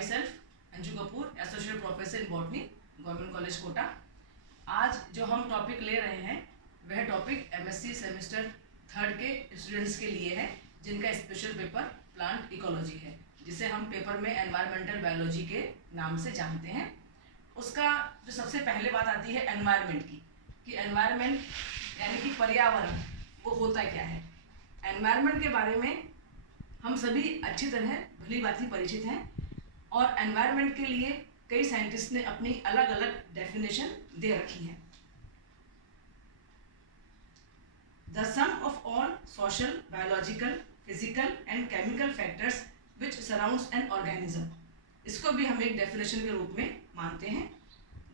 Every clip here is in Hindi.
My self Anju Kapoor, associate professor in botany, government college Kota. आज जो हम टॉपिक ले रहे हैं वह टॉपिक एमएससी सेमेस्टर 3 के स्टूडेंट्स के लिए है, जिनका स्पेशल पेपर प्लांट इकोलॉजी है, जिसे हम पेपर में एनवायरमेंटल बायोलॉजी के नाम से जानते हैं। उसका जो सबसे पहले बात आती है एनवायरनमेंट की, कि एनवायरनमेंट यानी कि पर्यावरण वो होता क्या है। एनवायरनमेंट के बारे में हम सभी अच्छी तरह भली भांति परिचित हैं और एनवायरनमेंट के लिए कई साइंटिस्ट ने अपनी अलग अलग डेफिनेशन दे रखी है। The sum of all social, biological, physical and chemical factors which surrounds an organism, इसको भी हम एक डेफिनेशन के रूप में मानते हैं।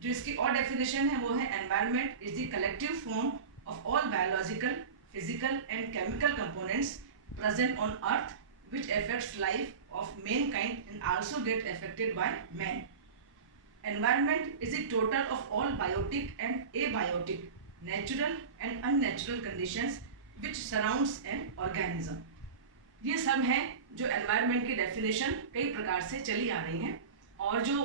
जो इसकी और डेफिनेशन है वो है environment is the collective form of all biological, physical and chemical components present on earth which affects life of mankind and also get affected by man. Environment is the total of all biotic and abiotic, natural and unnatural conditions which surrounds an organism. ये सब हैं जो environment की definition कई प्रकार से चली आ रही हैं और जो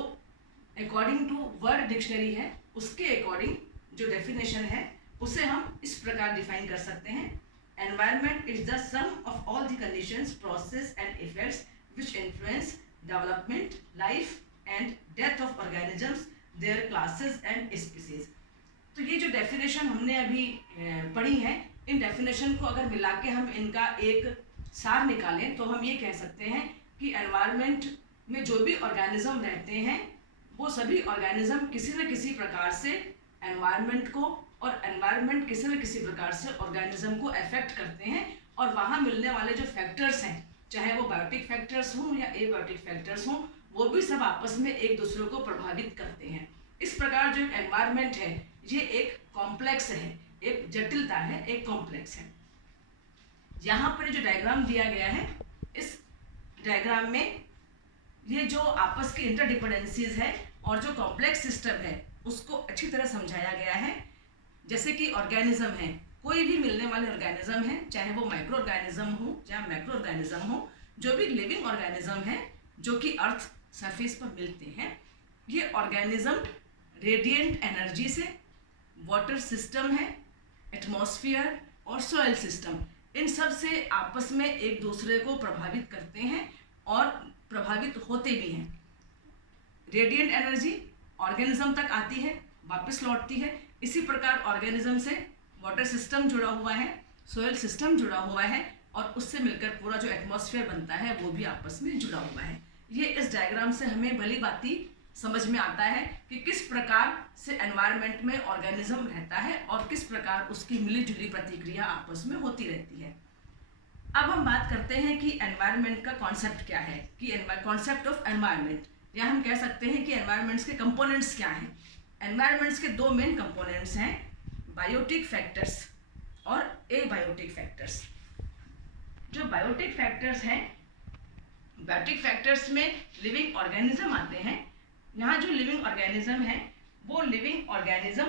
according to Word Dictionary है उसके according जो definition है उसे हम इस प्रकार define कर सकते हैं। Environment is the sum of all the conditions, process and effects which influence development, life and death of organisms, their classes and species. तो ये जो definition हमने अभी पढ़ी है, इन definition को अगर मिला के हम इनका एक सार निकालें तो हम ये कह सकते हैं कि environment में जो भी organism रहते हैं वो सभी organism किसी न किसी प्रकार से environment को और एनवायरनमेंट किसी न किसी प्रकार से ऑर्गेनिज्म को अफेक्ट करते हैं और वहाँ मिलने वाले जो फैक्टर्स हैं, चाहे वो बायोटिक फैक्टर्स हों या एबायोटिक फैक्टर्स हों, वो भी सब आपस में एक दूसरे को प्रभावित करते हैं। इस प्रकार जो एनवायरनमेंट है ये एक कॉम्प्लेक्स है, एक जटिलता है, एक कॉम्प्लेक्स है। यहाँ पर जो डायग्राम दिया गया है, इस डायग्राम में ये जो आपस की इंटरडिपेंडेंसीज है और जो कॉम्प्लेक्स सिस्टम है उसको अच्छी तरह समझाया गया है। जैसे कि ऑर्गेनिज्म है, कोई भी मिलने वाले ऑर्गेनिज्म है, चाहे वो माइक्रो ऑर्गेनिज्म हो या मैक्रो ऑर्गेनिज्म हो, जो भी लिविंग ऑर्गेनिज्म है जो कि अर्थ सरफेस पर मिलते हैं, ये ऑर्गेनिज्म रेडिएंट एनर्जी से, वाटर सिस्टम है, एटमॉस्फेयर और सॉइल सिस्टम, इन सब से आपस में एक दूसरे को प्रभावित करते हैं और प्रभावित होते भी हैं। रेडिएंट एनर्जी ऑर्गेनिज्म तक आती है, वापस लौटती है। इसी प्रकार ऑर्गेनिज्म से वाटर सिस्टम जुड़ा हुआ है, सोयल सिस्टम जुड़ा हुआ है और उससे मिलकर पूरा जो एटमॉस्फेयर बनता है वो भी आपस में जुड़ा हुआ है। ये इस डायग्राम से हमें भली भांति समझ में आता है कि किस प्रकार से एनवायरनमेंट में ऑर्गेनिज्म रहता है और किस प्रकार उसकी मिली जुली प्रतिक्रिया आपस में होती रहती है। अब हम बात करते हैं कि एनवायरनमेंट का कॉन्सेप्ट क्या है, कि कॉन्सेप्ट ऑफ एनवायरनमेंट, या हम कह सकते हैं कि एनवायरनमेंट्स के कंपोनेंट्स क्या हैं। एनवायरनमेंट्स के दो मेन कंपोनेंट्स हैं, बायोटिक फैक्टर्स और एबायोटिक फैक्टर्स। जो बायोटिक फैक्टर्स हैं, बायोटिक फैक्टर्स में लिविंग ऑर्गेनिज्म आते हैं। यहाँ जो लिविंग ऑर्गेनिज्म है वो living organism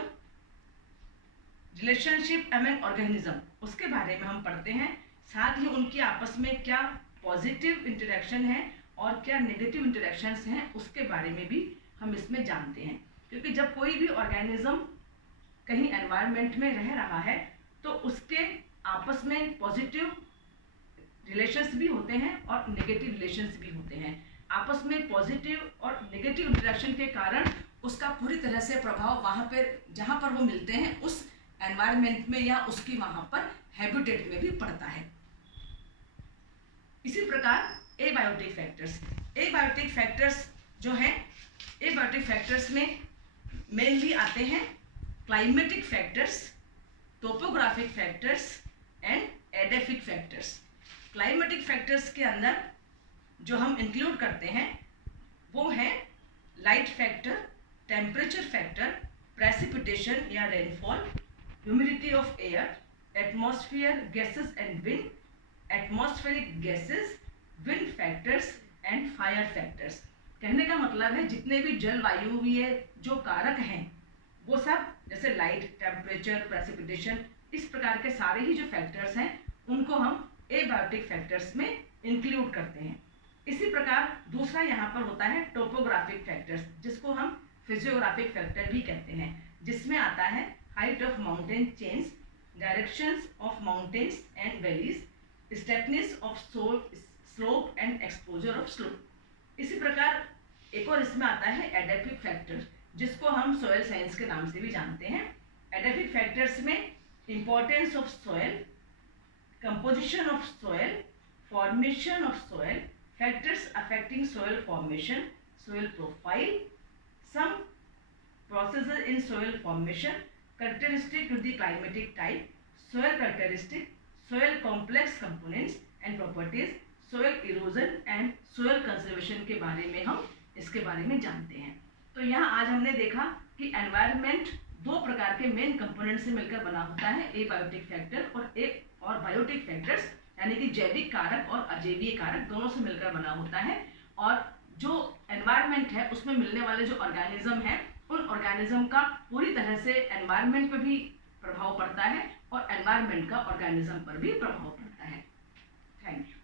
relationship among organism, उसके बारे में हम पढ़ते हैं। साथ ही उनकी आपस में क्या पॉजिटिव इंटरेक्शन है और क्या नेगेटिव इंटरेक्शंस हैं उसके बारे में भी हम इसमें जानते हैं। क्योंकि जब कोई भी ऑर्गेनिज्म कहीं एनवायरनमेंट में रह रहा है तो उसके आपस में पॉजिटिव रिलेशंस भी होते हैं और नेगेटिव रिलेशंस भी होते हैं। आपस में पॉजिटिव और नेगेटिव इंटरेक्शन के कारण उसका पूरी तरह से प्रभाव वहाँ पर जहाँ पर वो मिलते हैं उस एनवायरनमेंट में या उसकी वहाँ पर हैबिटेट में भी पड़ता है। इसी प्रकार एबायोटिक फैक्टर्स, एबायोटिक फैक्टर्स जो हैं, एबायोटिक फैक्टर्स में मेनली आते हैं climatic factors, topographic factors and edaphic factors. Climatic factors के अंदर जो हम इंक्लूड करते हैं वो है light factor, temperature factor, precipitation या rainfall, humidity of air, atmosphere gases and wind, atmospheric gases, wind factors and fire factors. कहने का मतलब है जितने भी जलवायुवीय जो कारक हैं वो सब, जैसे लाइट, टेम्परेचर, प्रेसिपिटेशन, इस प्रकार के सारे ही जो फैक्टर्स हैं उनको हम एबायोटिक फैक्टर्स में इंक्लूड करते हैं। इसी प्रकार दूसरा यहाँ पर होता है टोपोग्राफिक फैक्टर्स, जिसको हम फिजियोग्राफिक फैक्टर भी कहते हैं, जिसमें आता है height of mountain chains, directions of mountains and valleys, स्टेपनेस of slope and exposure of slope. इसी प्रकार एक और इसमें आता है एडेप्टिव फैक्टर, जिसको हम सॉइल साइंस के नाम से भी जानते हैं। एडेप्टिव फैक्टर्स में importance of soil, composition of soil, formation of soil, factors affecting soil formation, soil profile, some processes in soil formation, characteristic to the climatic type, soil characteristic, soil complex components and properties, soil erosion and soil conservation के बारे में हम इसके बारे में जानते हैं। तो यहाँ आज हमने देखा कि एनवायरनमेंट दो प्रकार के मेन कंपोनेंट से मिलकर बना होता है, एबायोटिक फैक्टर और बायोटिक फैक्टर्स, यानी कि जैविक कारक और अजैवीय कारक दोनों से मिलकर बना होता है। और जो एनवायरनमेंट है उसमें मिलने वाले जो ऑर्गेनिज्म हैं, उन ऑर्गेनिज्म का पूरी तरह से एनवायरनमेंट पर भी प्रभाव पड़ता है और एनवायरनमेंट का ऑर्गेनिज्म पर भी प्रभाव पड़ता है। Thank you.